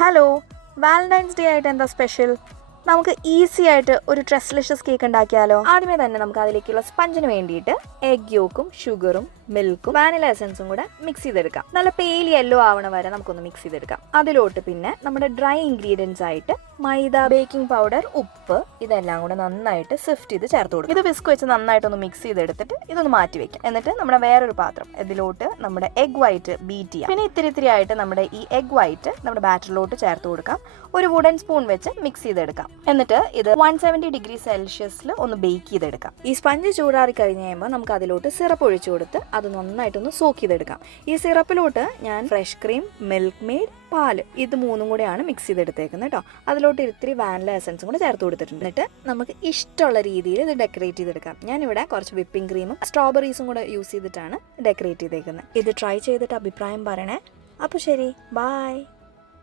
Hello, Valentine's day ആയിട്ട് എന്താ special? നമുക്ക് ഈസി ആയിട്ട് ഒരു ട്രസ്ലിഷ്യസ് കേക്ക് ഉണ്ടാക്കിയാലോ? ആദ്യമേ തന്നെ നമുക്ക് അതിലേക്കുള്ള സ്പഞ്ചിന് വേണ്ടിയിട്ട് എഗ് യോക്കും ഷുഗറും മിൽക്കും വാനില എസൻസും കൂടെ മിക്സ് ചെയ്തെടുക്കാം. നല്ല പേൽ യെല്ലോ ആവണ വരെ നമുക്കൊന്ന് മിക്സ് ചെയ്തെടുക്കാം. അതിലോട്ട് പിന്നെ നമ്മുടെ ഡ്രൈ ഇൻഗ്രീഡിയൻസ് ആയിട്ട് മൈദ, ബേക്കിംഗ് പൗഡർ, ഉപ്പ് ഇതെല്ലാം കൂടെ നന്നായിട്ട് സിഫ്റ്റ് ചെയ്ത് ചേർത്ത് കൊടുക്കും. ഇത് വിസ്ക് വെച്ച് നന്നായിട്ടൊന്ന് മിക്സ് ചെയ്തെടുത്തിട്ട് ഇതൊന്ന് മാറ്റി വെക്കാം. എന്നിട്ട് നമ്മുടെ വേറൊരു പാത്രം ഇതിലോട്ട് നമ്മുടെ എഗ് വൈറ്റ് ബീറ്റ് ചെയ്യാം. പിന്നെ ഇത്തിരി ആയിട്ട് നമ്മുടെ ഈ എഗ് വൈറ്റ് നമ്മുടെ ബാറ്ററിലോട്ട് ചേർത്ത് കൊടുക്കാം. ഒരു വുഡൻ സ്പൂൺ വെച്ച് മിക്സ് ചെയ്തെടുക്കാം. എന്നിട്ട് ഇത് 170 ഡിഗ്രി സെൽഷ്യസിൽ ഒന്ന് ബേക്ക് ചെയ്തെടുക്കാം. ഈ സ്പഞ്ച് ചൂടാറി കഴിഞ്ഞ് കഴിയുമ്പോൾ നമുക്ക് അതിലോട്ട് സിറപ്പ് ഒഴിച്ചു കൊടുത്ത് അത് നന്നായിട്ടൊന്ന് സോക്ക് ചെയ്തെടുക്കാം. ഈ സിറപ്പിലോട്ട് ഞാൻ ഫ്രഷ് ക്രീം, മിൽക്ക് മെയ്ഡ്, പാല് ഇത് മൂന്നും കൂടെയാണ് മിക്സ് ചെയ്തെടുത്തേക്കുന്നത് കേട്ടോ. അതിലോട്ട് ഇത്തിരി വാനില എസൻസും കൂടെ ചേർത്ത് കൊടുത്തിട്ടുണ്ട്. എന്നിട്ട് നമുക്ക് ഇഷ്ടമുള്ള രീതിയിൽ ഇത് ഡെക്കറേറ്റ് ചെയ്തെടുക്കാം. ഞാനിവിടെ കുറച്ച് വിപ്പിംഗ് ക്രീമും സ്ട്രോബെറീസും കൂടെ യൂസ് ചെയ്തിട്ടാണ് ഡെക്കറേറ്റ് ചെയ്തേക്കുന്നത്. ഇത് ട്രൈ ചെയ്തിട്ട് അഭിപ്രായം പറയണേ. അപ്പോൾ ശരി, ബൈ.